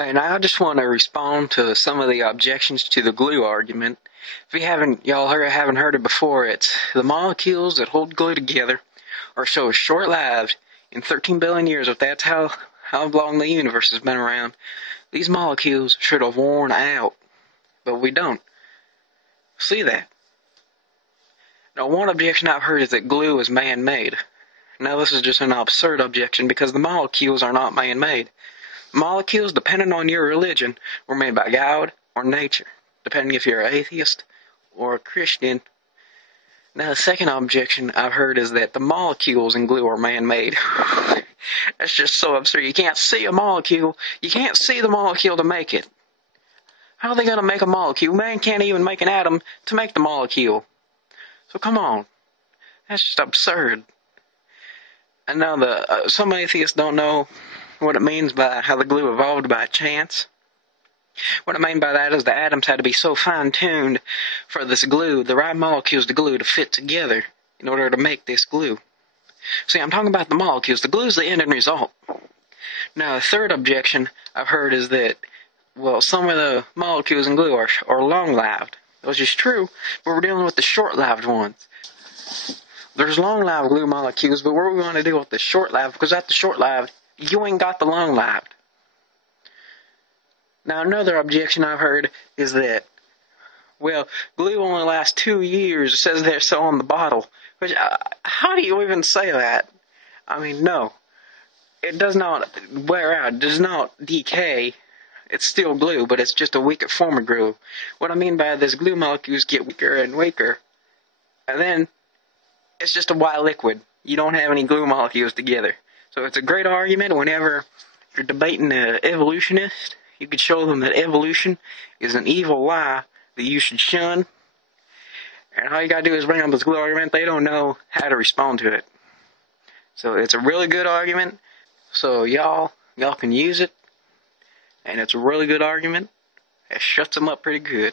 And I just want to respond to some of the objections to the glue argument. If you haven't heard it before, it's the molecules that hold glue together are so short-lived in 13 billion years. If that's how long the universe has been around, these molecules should have worn out, but we don't see that. Now, one objection I've heard is that glue is man-made. Now, this is just an absurd objection because the molecules are not man-made. Molecules, depending on your religion, were made by God or nature, depending if you're an atheist or a Christian. Now, the second objection I've heard is that the molecules in glue are man-made. That's just so absurd. You can't see a molecule. You can't see the molecule to make it. How are they going to make a molecule? Man can't even make an atom to make the molecule. So come on. That's just absurd. And now some atheists don't know what it means by how the glue evolved by chance. What I mean by that is the atoms had to be so fine-tuned for this glue, the right molecules to glue to fit together in order to make this glue. See, I'm talking about the molecules. The glue is the end result. Now, the third objection I've heard is that, well, some of the molecules in glue are long-lived, which is true, but we're dealing with the short-lived ones. There's long-lived glue molecules, but what are we going to do with the short-lived? Because at the short-lived, you ain't got the long-lived. Now, another objection I've heard is that, well, glue only lasts 2 years. It says there so on the bottle. Which, how do you even say that? I mean, no. It does not wear out. It does not decay. It's still glue, but it's just a weaker form of glue. What I mean by this, glue molecules get weaker and weaker. And then, it's just a white liquid. You don't have any glue molecules together. So it's a great argument whenever you're debating an evolutionist. You could show them that evolution is an evil lie that you should shun. And all you gotta do is bring up this glue argument. They don't know how to respond to it. So it's a really good argument. So y'all can use it. And it's a really good argument. It shuts them up pretty good.